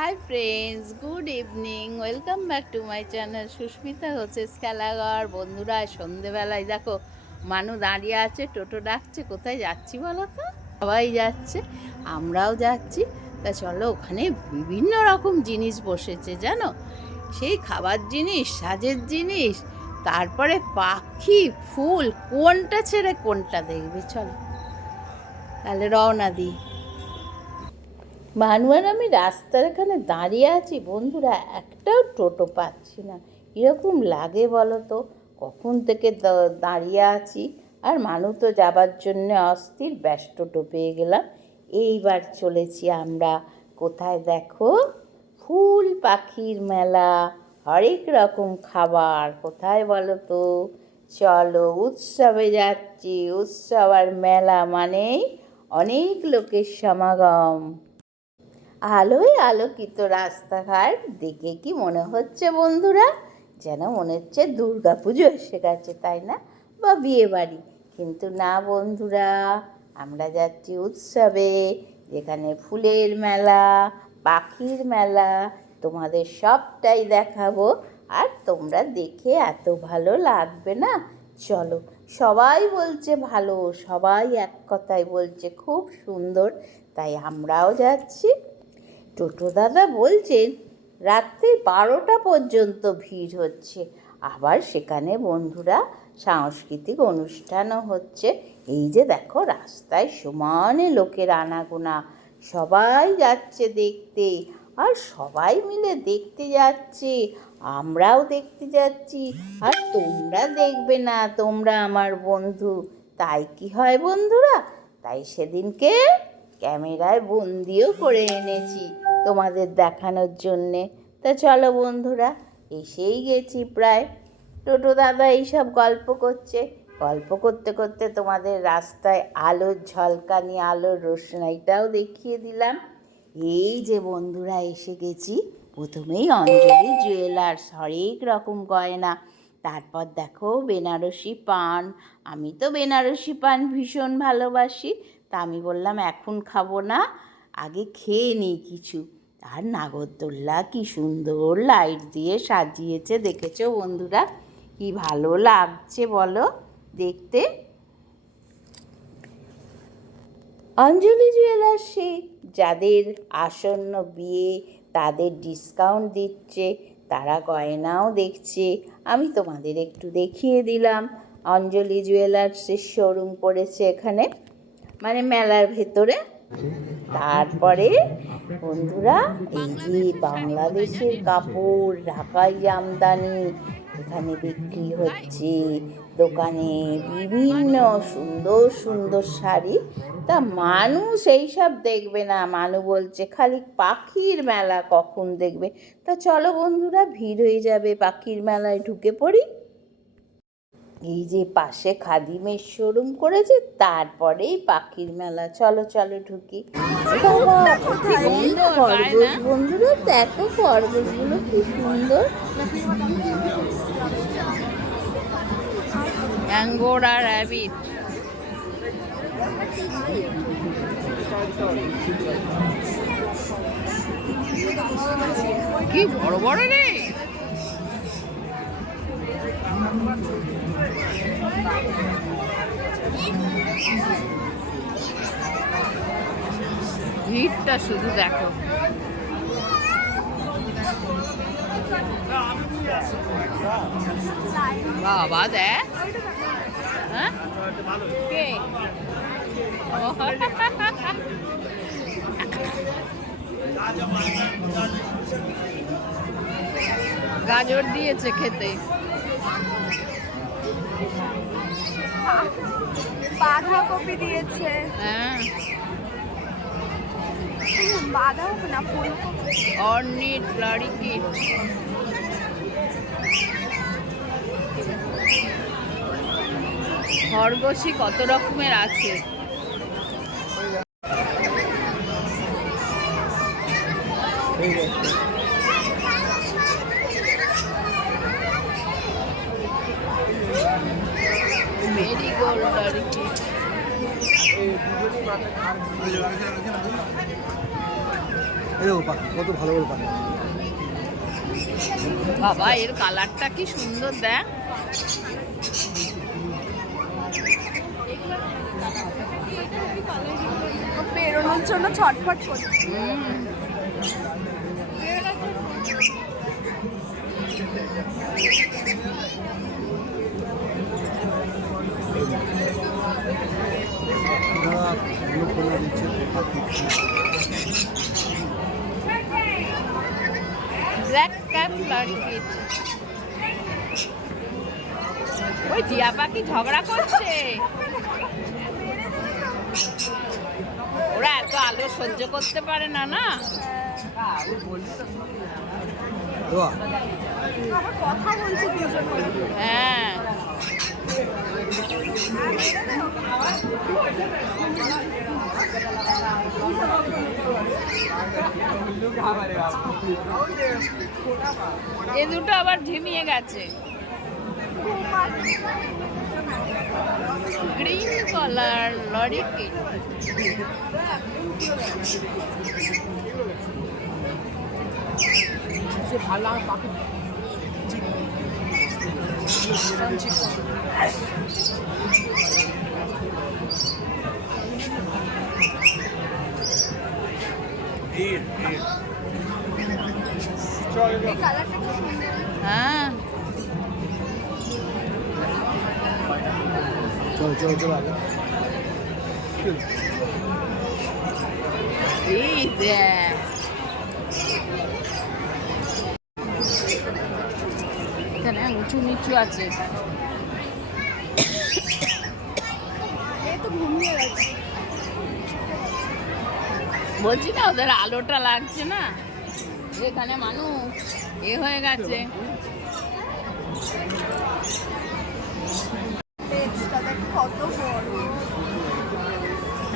Hi friends, good evening. Welcome back to my channel. Sushmita হচ্ছে খেলাঘর বন্ধুরা, সন্ধেবেলায় দেখো, মানু দাঁড়িয়ে আছে, টোটো ডাকছে। কোথায় যাচ্ছি বলো তো? সবাই যাচ্ছে, আমরাও যাচ্ছি। তা চলো, ওখানে বিভিন্ন রকম জিনিস বসেছে, জানো? সেই খাবার জিনিস, সাজের জিনিস, তারপরে পাখি, ফুল, কোনটা ছেড়ে কোনটা দেখবে? চলো, তাহলে রওনা দিই। ভানুয়ার আমি রাস্তার এখানে দাঁড়িয়ে আছি, বন্ধুরা একটাও টোটো পাচ্ছি না। এরকম লাগে বলো তো কখন থেকে দাঁড়িয়ে আছি? আর মানু তো যাবার জন্য অস্থির, ব্যস্ত পেয়ে গেলাম। এইবার চলেছি আমরা কোথায় দেখো? ফুল পাখির মেলা, হরেক রকম খাবার, কোথায় বলো তো চলো উৎসবে যাচ্ছি, উৎসব আর মেলা মানেই অনেক লোকের সমাগম। আলোয় আলোকিত রাস্তাঘাট। দেখে কি মনে হচ্ছে বন্ধুরা? যেন মনে হচ্ছে দুর্গা পুজো এসে গেছে, তাই না? বা বিয়ে বাড়ি কিন্তু না বন্ধুরা, আমরা যাচ্ছি উৎসবে, যেখানে ফুলের মেলা, পাখির মেলা, তোমাদের সবটাই দেখাবো। আর তোমরা দেখে এত ভালো লাগবে না? চলো, সবাই বলছে ভালো, সবাই এক কথাই বলছে খুব সুন্দর। তাই আমরাও যাচ্ছি। টোটো দাদা বলছেন, রাত্রি বারোটা পর্যন্ত ভিড় হচ্ছে। আবার সেখানে বন্ধুরা সাংস্কৃতিক অনুষ্ঠানও হচ্ছে। এই যে দেখো, রাস্তায় সমানে লোকের আনাগোনা। সবাই যাচ্ছে দেখতে আর সবাই মিলে দেখতে যাচ্ছে। আমরাও দেখতে যাচ্ছি। আর তোমরা দেখবে না, তোমরা আমার বন্ধু। তাই কি হয় বন্ধুরা? তাই সেদিনকে ক্যামেরায় বন্দিও করে এনেছি। তোমাদের দেখানোর জন্যে। তা চলো বন্ধুরা, এসেই গেছি প্রায়। টোটো দাদা এইসব গল্প করছে। গল্প করতে করতে তোমাদের রাস্তায় আলোর ঝলকানি আলোর রোশনাইটাও দেখিয়ে দিলাম। এই যে বন্ধুরা, এসে গেছি। প্রথমেই অঞ্জলি জুয়েলার্স, হরেক রকম গয়না। তারপর দেখো, বেনারসি পান। আমি তো বেনারসি পান ভীষণ ভালোবাসি। তা আমি বললাম, এখন খাব না, আগে খেয়ে নিই কিছু। আর নাগরদোল্লা কি সুন্দর লাইট দিয়ে সাজিয়েছে, দেখেছ বন্ধুরা? কি ভালো লাগছে বলো দেখতে। অঞ্জলি জুয়েলার্সে যাদের আসন্ন বিয়ে তাদের ডিসকাউন্ট দিচ্ছে, তারা গয়নাও দেখছে। আমি তোমাদের একটু দেখিয়ে দিলাম। অঞ্জলি জুয়েলার্সের শোরুম পড়েছে এখানে। মানে মেলার ভেতরে। তারপরে বন্ধুরা এই যে বাংলাদেশের কাপড় ঢাকাই জামদানি এখানে বিক্রি হচ্ছে। দোকানে বিভিন্ন সুন্দর সুন্দর শাড়ি। তা মানুষ এইসব দেখবে না। মানু বলছে, খালি পাখির মেলা কখন দেখবে? তা চলো বন্ধুরা, ভিড় হয়ে যাবে, পাখির মেলায় ঢুকে পড়ি। এই যে পাশে খাদিমের শোরুম করেছে তারপরেই পাখির মেলা। চলো চলো ঢুকি। খরগোশ। বন্ধুরা দেখো খরগোশগুলো কি সুন্দর। অ্যাঙ্গোরা র্যাবিট কি বড় বড় রে? ভিড়টা শুধু দেখো। বাবা দেখ হ্যাঁ? গাজর দিয়েছে খেতে। বাঁধাকপি দিয়েছে। হ্যাঁ। বাঁধাকপি না ফুলকপি খরগোশই কত রকমের আছে? মেরিগোল্ড লরিকিট এরকম পাখি কত ভালো ভালো পাখি। বাবা এর কালারটা কি সুন্দর দেখ। বেরোনোর জন্য ছটফট করছে। লোকগুলো দিচ্ছে ব্ল্যাক ক্যাপ লরিকিট ওই টিয়া পাখি ঝগড়া করছে। ওরা এত আলো সহ্য করতে পারে না না? কথা বলছে হ্যাঁ। এ দুটো আবার ঝিমিয়ে গেছে। গ্রিন কালার লরি কি সুন্দর হ্যাঁ চল চল চল আগে এই দেখ এখানে উঁচু নিচু আছে। বলছি না, ওদের আলোটা লাগছে না? এখানে মানুষ, এ হয়ে গেছে।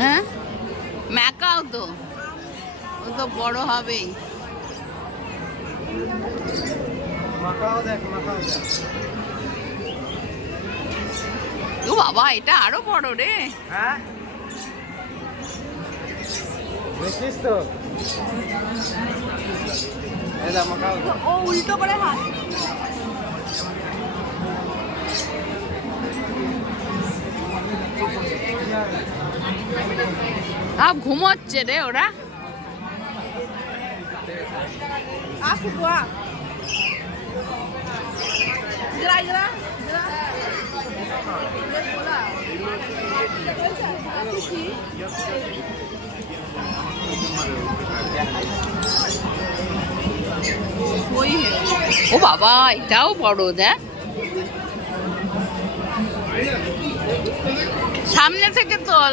হ্যাঁ? ম্যাকাও তো। ও তো বড় হবেই মাখাও দেখ মাখাও দেখ ও বাবা এটা আরও বড় রে। হ্যাঁ? দেখিস তো? ও উল্টো করে হাত। আ ঘুমোচ্ছে রে ওরা। আ ও বাবা এটাও বড় দেখ সামনে থেকে তোল।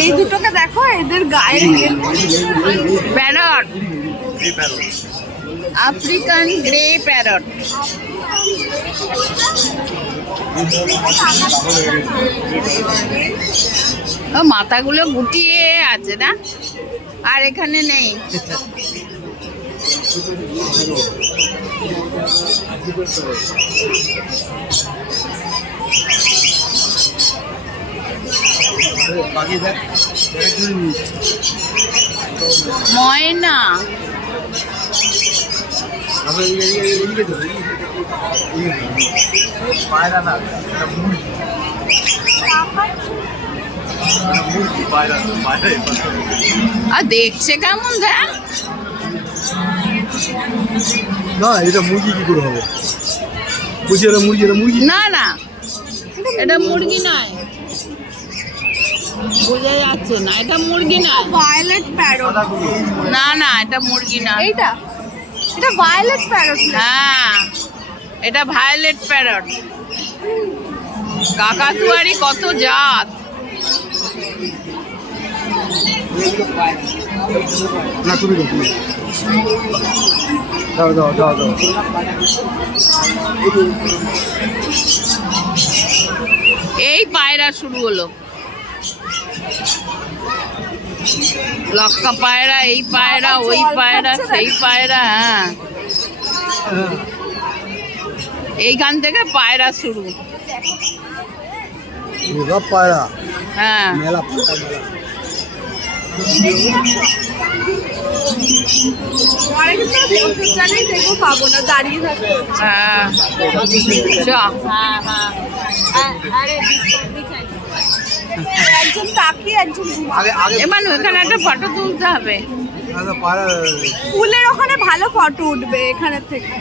এই দুটোকে দেখো এদের গায়ে প্যারট। African grey parrot. মাথাগুলো গুটিয়ে আছে না? আর এখানে নেই। ময়না। আর দেখছে কেমন দেখ না এটা মুরগি কি করে হবে? বলছি এটা মুরগি এটা মুরগি? না না। এটা মুরগি নয়। বোঝা যাচ্ছে না এটা মুরগি নয়। ভায়োলেট প্যারট না না এটা মুরগি না। এইটা? এটা ভায়োলেট প্যারট হ্যাঁ এটা ভায়োলেট প্যারট কাকাতুয়ারি কত জাত? না তুমি তুমি দাও দাও দাও দাও। এই পায়রা শুরু হলো। লক্কা পায়রা এই পায়রা ওই পায়রা সেই পায়রা হ্যাঁ। এইখান থেকে পায়রা শুরু। পায়রা। হ্যাঁ। মেলা পায়রা মেলা পরে কিন্তু বসে জায়গায় দেখব পাবো না একজন তাকিয়ে একজন এবার একটা ফটো তুলতে হবে ফুলের ওখানে ভালো ফটো উঠবে এখানে থেকে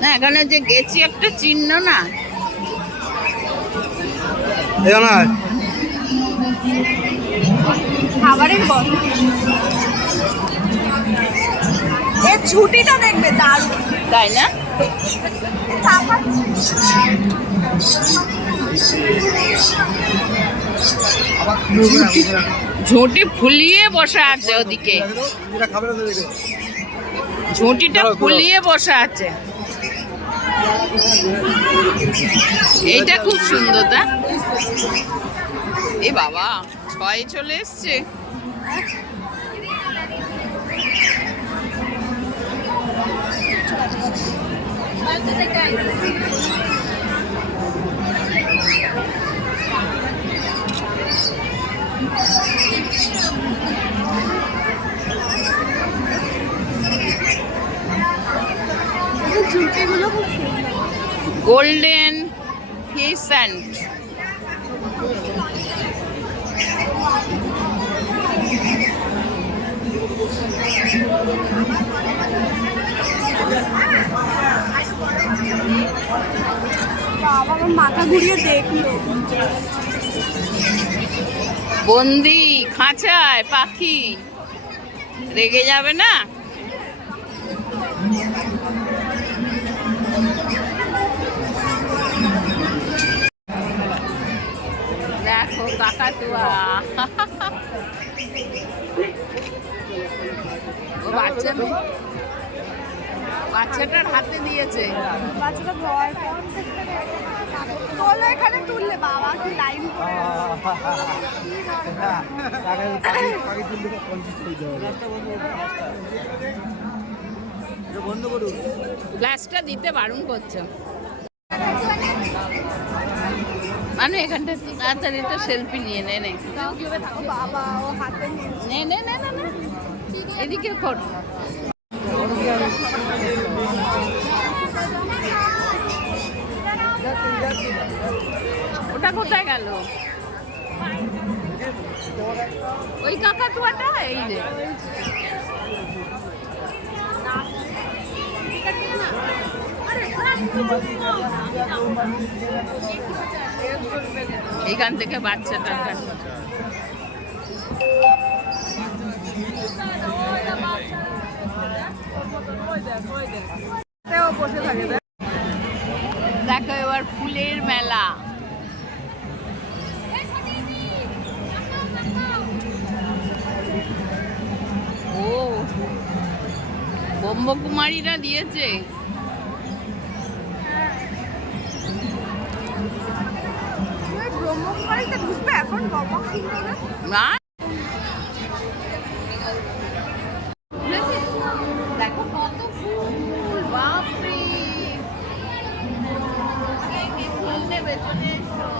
না এখানে যে গেছি একটা চিহ্ন না আয়। খাবারের গন্ধ এর ছুটিটা দেখবে দারুণ। তাই না। ঝুঁটি ফুলিয়ে বসে আছে ওদিকে। ঝুঁটিটা ফুলিয়ে বসে আছে। এইটা খুব সুন্দর তা? এ বাবা। ছয় চলে এসছে। ঝুঁকিগুলো খুব সুন্দর। মাথা ঘুরিয়ে দেখল। বন্দি খাঁচায় পাখি। রেগে যাবে না? দেখো কাকাতুয়া। বাচ্চা বাচ্চাটার হাতে দিয়েছে। বাচ্চাটা ভয় তোলো এখানে তুললে বাবা কি লাইন করে তো বন্ধ করুন গ্লাসটা দিতে বারণ করছ। মানে এখানটা তাড়াতাড়ি একটা সেলফি নিয়ে নে নে নে নে। এদিকে কর। ওটা কোথায় গেল? ওই কাকাতুয়াটা এই রে এইখান থেকে বাচ্চাটা ও বসে থাকে দেখ। দেখো এবার ফুলের মেলা ও ব্রহ্মকুমারীরা দিয়েছে। ব্রহ্মকুমারীতে ঢুকবে এখন? না দেখো কত ফুল বাপরে ফুল নেবে চলে এসো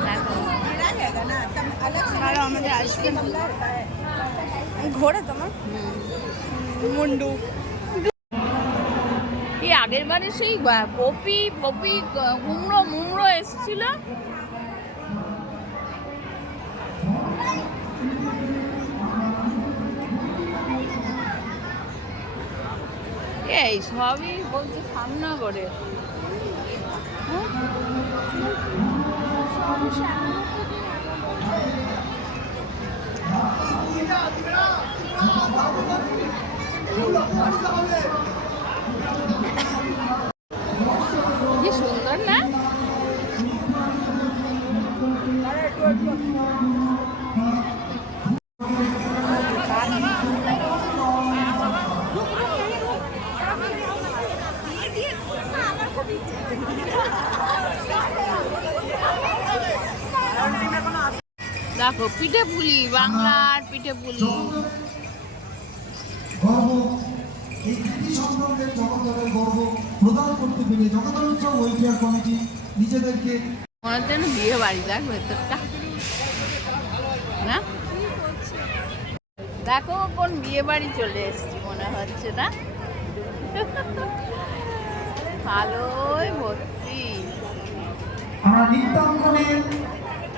দেখো আর আমাদের আইসক্রিম ঘোরে তোমার মুন্ডু। এই আগের বারে সেই পপি পপি কুমড়ো মুমড়ো এসছিল। এই সবই বলছে সামনা করে কি সুন্দর না? দেখো পিঠে পুলি বাংলার পিঠে পুলি। সন্তানদের জগদ্দলের গর্ব প্রদান করতে পেরে জগদ্দল উৎসব ওয়েলফেয়ার কমিটি নিজেদেরকে মনে যেন বিয়ে বাড়ি দেখ ভেতরটা। না? দেখো কোন বিয়ে বাড়ি চলে এসছি মনে হচ্ছে না? ভালোই ভর্তি। আমরা নৃত্যাঙ্গনের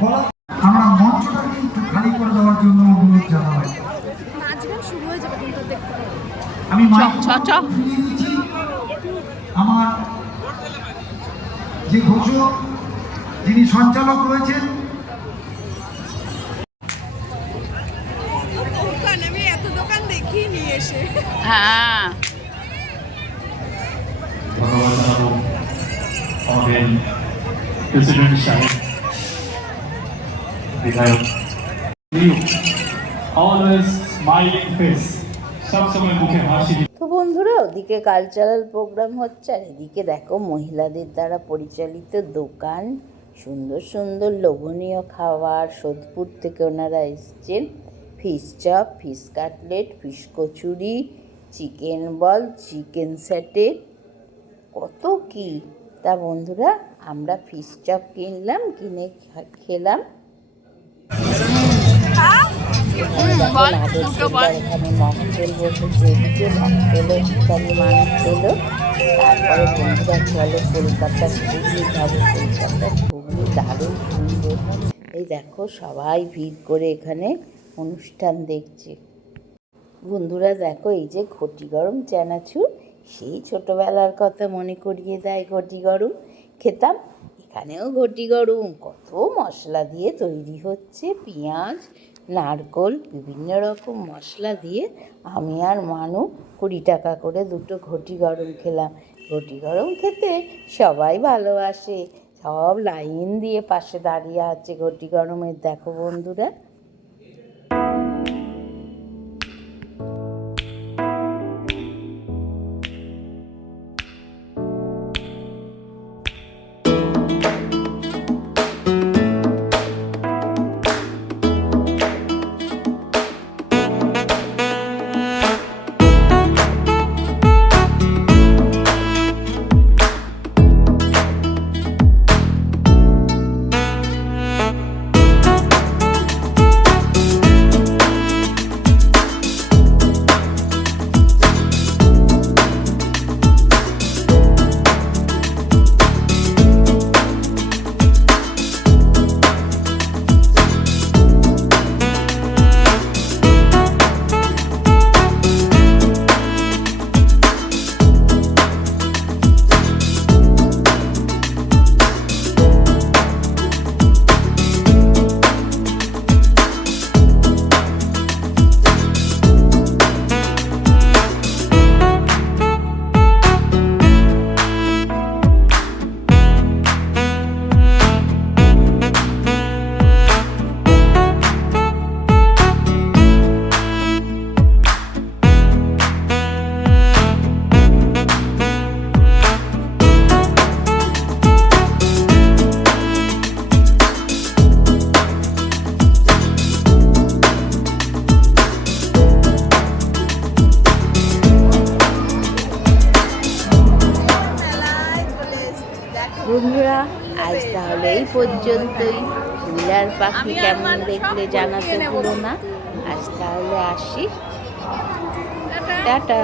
কলা আমরা মঞ্চটাকে খালি করে দেওয়ার জন্য নাচগান শুরু হয়ে যাবে কিন্তু দেখতে আমি চ, চ, চ। আমার যে ঘোষক যিনি সঞ্চালক রয়েছেন দোকান আমি এত দোকান দেখিয়ে নিয়ে এসে। হ্যাঁ। ধন্যবাদ জানাব আমাদের প্রেসিডেন্ট সাহেব বিধায়ক। অলওয়েজ স্মাইলিং ফেস সবসময় মুখে হাসি তো বন্ধুরা, ওদিকে কালচারাল প্রোগ্রাম হচ্ছে, আর এদিকে দেখো মহিলাদের দ্বারা পরিচালিত দোকান। সুন্দর সুন্দর লোভনীয় খাবার, সোদপুর থেকে ওনারা এসছেন। Fish chop fish cutlet fish kachori chicken ball chicken satay কত কি? তা বন্ধুরা, আমরা ফিশ চপ কিনলাম, কিনে খেলাম। এখানে এই দেখো সবাই ভিড় করে এখানে অনুষ্ঠান দেখছে। বন্ধুরা দেখো, এই যে ঘটি গরম চানাচুর সেই ছোটবেলার কথা মনে করিয়ে দেয় ঘটি গরম। খেতাম, এখানেও ঘটি গরম। কত মশলা দিয়ে তৈরি হচ্ছে পেঁয়াজ নারকোল, বিভিন্ন রকম মশলা দিয়ে আমি আর মানু কুড়ি টাকা করে দুটো ঘটি গরম খেলাম। ঘটি গরম খেতে সবাই ভালোবাসে। সব লাইন দিয়ে পাশে দাঁড়িয়ে আছে ঘটি গরমের, দেখো বন্ধুরা। পাখি কেমন দেখলে জানাতে ভুলো না। আজ তাহলে আসি। টাটা।